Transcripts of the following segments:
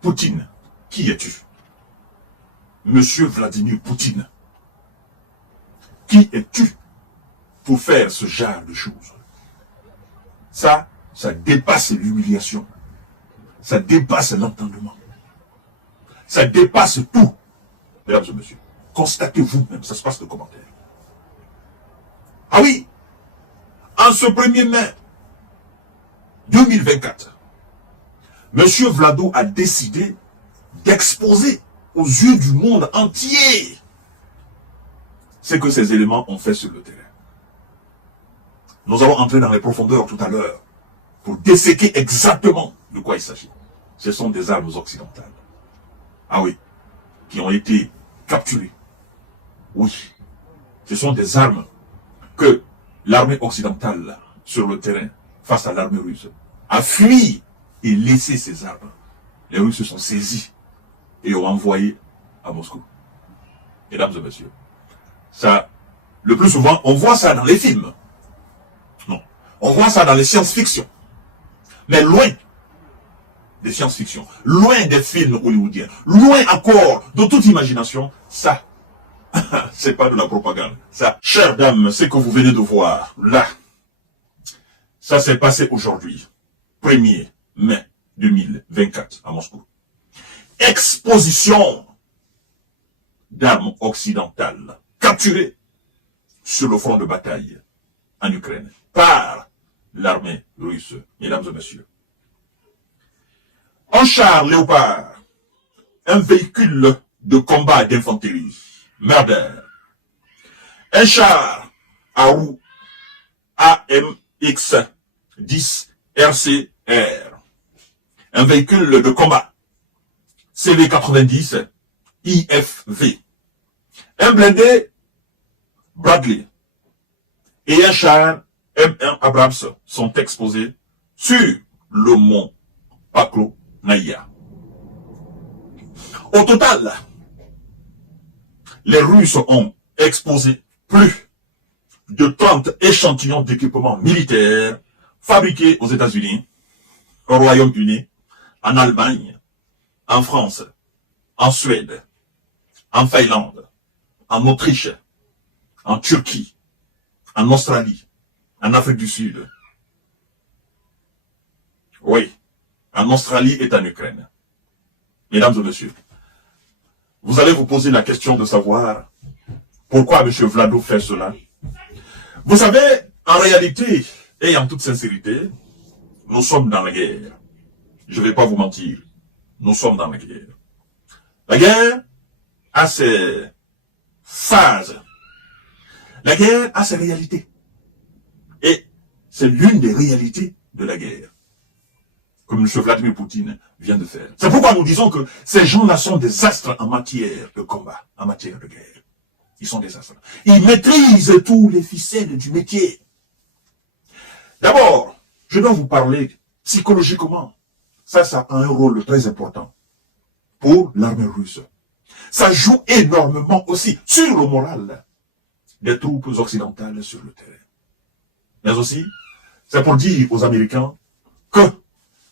Poutine, qui es-tu? Monsieur Vladimir Poutine, qui es-tu pour faire ce genre de choses? Ça dépasse l'humiliation. Ça dépasse l'entendement. Ça dépasse tout. Mesdames et messieurs, constatez vous-même, ça se passe de commentaires. Ah oui, en ce 1er mai 2024, Monsieur Vlado a décidé d'exposer aux yeux du monde entier ce que ces éléments ont fait sur le terrain. Nous allons entrer dans les profondeurs tout à l'heure pour disséquer exactement de quoi il s'agit. Ce sont des armes occidentales. Ah oui, qui ont été capturées. Oui, ce sont des armes que l'armée occidentale sur le terrain face à l'armée russe a fui et laissé ces armes. Les Russes se sont saisis et ont envoyé à Moscou. Mesdames et messieurs, ça, le plus souvent, on voit ça dans les films. Non, on voit ça dans les science-fiction. Mais loin des science-fiction, loin des films hollywoodiens, loin encore de toute imagination, ça, c'est pas de la propagande. Ça, chère dame, ce que vous venez de voir, là, ça s'est passé aujourd'hui, 1er mai 2024 à Moscou. Exposition d'armes occidentales capturées sur le front de bataille en Ukraine par l'armée russe, mesdames et messieurs. Un char Léopard, un véhicule de combat d'infanterie, Marder, un char à roues AMX-10 RCR, un véhicule de combat CV-90 IFV, un blindé Bradley et un char M1 Abrams sont exposés sur le mont Paklo-Naïa. Au total, les Russes ont exposé plus de 30 échantillons d'équipements militaires fabriqués aux États-Unis, au Royaume-Uni, en Allemagne, en France, en Suède, en Finlande, en Autriche, en Turquie, en Australie, en Afrique du Sud. Oui, en Australie et en Ukraine. Mesdames et messieurs, vous allez vous poser la question de savoir pourquoi M. Vlado fait cela. Vous savez, en réalité, et en toute sincérité, nous sommes dans la guerre. Je ne vais pas vous mentir. Nous sommes dans la guerre. La guerre a ses phases. La guerre a ses réalités. Et c'est l'une des réalités de la guerre, comme M. Vladimir Poutine vient de faire. C'est pourquoi nous disons que ces gens-là sont des astres en matière de combat, en matière de guerre. Ils sont des astres. Ils maîtrisent tous les ficelles du métier. D'abord, je dois vous parler psychologiquement. Ça a un rôle très important pour l'armée russe. Ça joue énormément aussi sur le moral des troupes occidentales sur le terrain. Mais aussi, c'est pour dire aux Américains que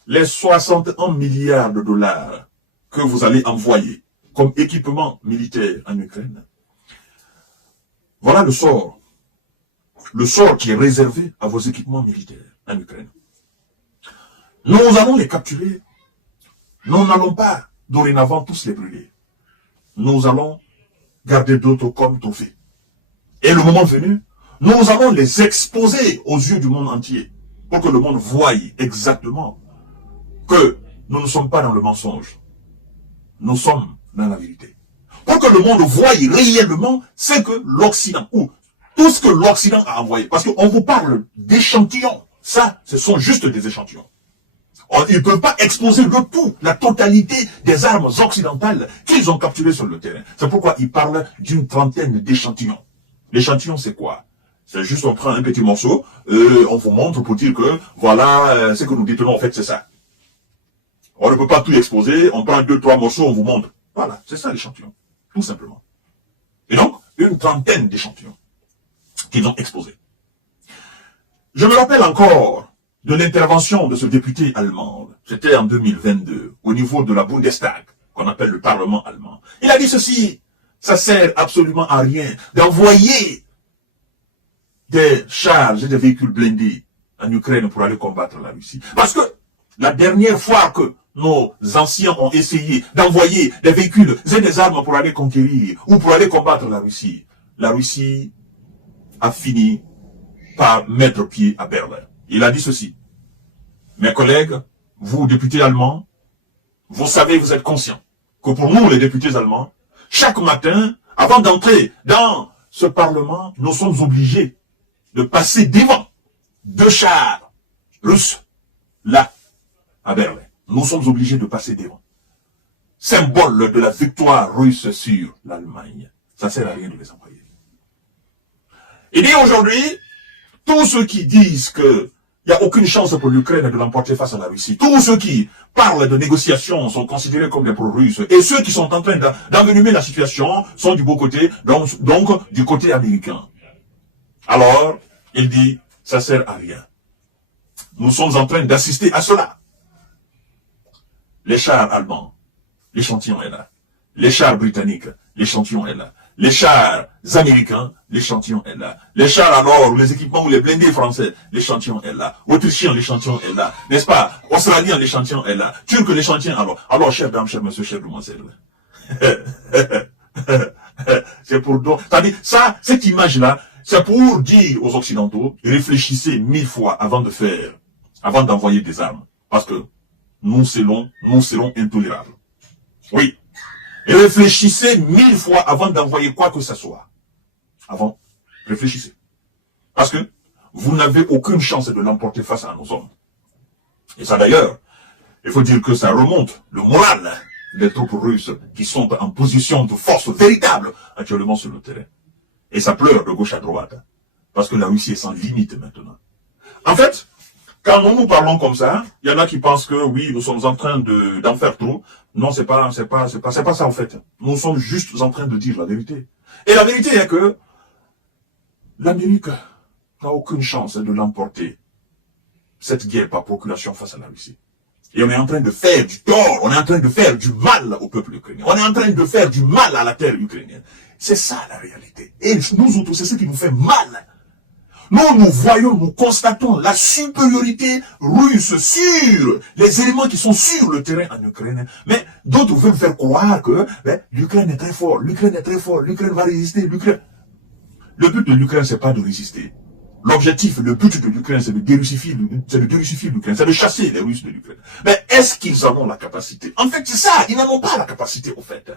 les 61 milliards de dollars que vous allez envoyer comme équipement militaire en Ukraine, voilà le sort qui est réservé à vos équipements militaires en Ukraine. Nous allons les capturer. Nous n'allons pas dorénavant tous les brûler. Nous allons garder d'autres comme trophées. Et le moment venu, nous allons les exposer aux yeux du monde entier pour que le monde voie exactement que nous ne sommes pas dans le mensonge. Nous sommes dans la vérité. Pour que le monde voie réellement ce que l'Occident, ou tout ce que l'Occident a envoyé. Parce qu'on vous parle d'échantillons. Ça, ce sont juste des échantillons. Ils ne peuvent pas exposer le tout, la totalité des armes occidentales qu'ils ont capturées sur le terrain. C'est pourquoi ils parlent d'une trentaine d'échantillons. L'échantillon, c'est quoi? C'est juste on prend un petit morceau, on vous montre pour dire que voilà, ce que nous détenons en fait, c'est ça. On ne peut pas tout exposer, on prend 2-3 morceaux, on vous montre. Voilà, c'est ça l'échantillon, tout simplement. Et donc, une trentaine d'échantillons qu'ils ont exposés. Je me rappelle encore de l'intervention de ce député allemand. C'était en 2022, au niveau de la Bundestag, qu'on appelle le Parlement allemand. Il a dit ceci, ça sert absolument à rien d'envoyer des chars et des véhicules blindés en Ukraine pour aller combattre la Russie. Parce que la dernière fois que nos anciens ont essayé d'envoyer des véhicules et des armes pour aller conquérir ou pour aller combattre la Russie a fini par mettre pied à Berlin. Il a dit ceci. Mes collègues, vous, députés allemands, vous savez, vous êtes conscients que pour nous, les députés allemands, chaque matin, avant d'entrer dans ce Parlement, nous sommes obligés de passer devant 2 chars russes, là, à Berlin. Nous sommes obligés de passer devant. Symbole de la victoire russe sur l'Allemagne. Ça ne sert à rien de les envoyer. Il dit aujourd'hui, tous ceux qui disent que il n'y a aucune chance pour l'Ukraine de l'emporter face à la Russie, tous ceux qui parlent de négociations sont considérés comme des pro-russes, et ceux qui sont en train d'envenimer la situation sont du beau côté, donc du côté américain. Alors, il dit, ça sert à rien. Nous sommes en train d'assister à cela. Les chars allemands, l'échantillon est là. Les chars britanniques, l'échantillon est là. Les chars américains, l'échantillon est là. Les chars alors, les équipements ou les blindés français, l'échantillon est là. Autrichien, l'échantillon est là. N'est-ce pas? Australien, l'échantillon est là. Turc, l'échantillon alors. Alors, chers dames, chers messieurs, chers demoiselles. C'est pour donc, c'est-à-dire, ça, cette image-là, c'est pour dire aux Occidentaux, réfléchissez 1000 fois avant d'envoyer des armes. Parce que nous serons intolérables. Oui. Et réfléchissez 1000 fois avant d'envoyer quoi que ce soit. Avant, réfléchissez. Parce que vous n'avez aucune chance de l'emporter face à nos hommes. Et ça d'ailleurs, il faut dire que ça remonte le moral des troupes russes qui sont en position de force véritable actuellement sur le terrain. Et ça pleure de gauche à droite. Parce que la Russie est sans limite maintenant. En fait, quand nous parlons comme ça, il y en a qui pensent que oui, nous sommes en train d'en faire trop. Non, c'est pas ça en fait. Nous sommes juste en train de dire la vérité. Et la vérité est que l'Amérique n'a aucune chance de l'emporter, cette guerre par procuration face à la Russie. Et on est en train de faire du tort, on est en train de faire du mal au peuple ukrainien. On est en train de faire du mal à la terre ukrainienne. C'est ça la réalité. Et nous autres, c'est ce qui nous fait mal. Nous voyons, nous constatons la supériorité russe sur les éléments qui sont sur le terrain en Ukraine. Mais d'autres veulent faire croire que l'Ukraine est très fort, l'Ukraine est très fort, l'Ukraine va résister, l'Ukraine... Le but de l'Ukraine, c'est pas de résister. L'objectif, le but de l'Ukraine, c'est de dérussifier l'Ukraine, c'est de chasser les Russes de l'Ukraine. Mais est-ce qu'ils en ont la capacité? En fait, c'est ça, ils n'en ont pas la capacité, au fait.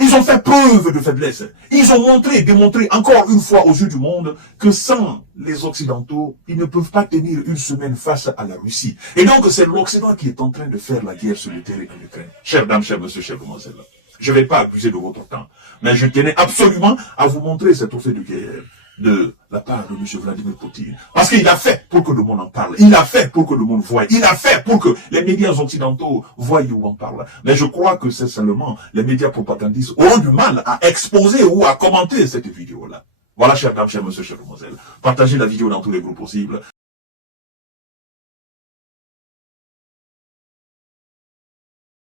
Ils ont fait preuve de faiblesse. Ils ont démontré encore une fois aux yeux du monde que sans les Occidentaux, ils ne peuvent pas tenir une semaine face à la Russie. Et donc, c'est l'Occident qui est en train de faire la guerre sur le terrain en Ukraine. Chers dames, chers messieurs, chers demoiselles, je ne vais pas abuser de votre temps, mais je tenais absolument à vous montrer cet effet de guerre de la part de M. Vladimir Poutine. Parce qu'il a fait pour que le monde en parle. Il a fait pour que le monde voie. Il a fait pour que les médias occidentaux voient où on parle. Mais je crois que c'est seulement les médias propagandistes auront du mal à exposer ou à commenter cette vidéo-là. Voilà, chers dames, chers messieurs, chers demoiselles. Partagez la vidéo dans tous les groupes possibles.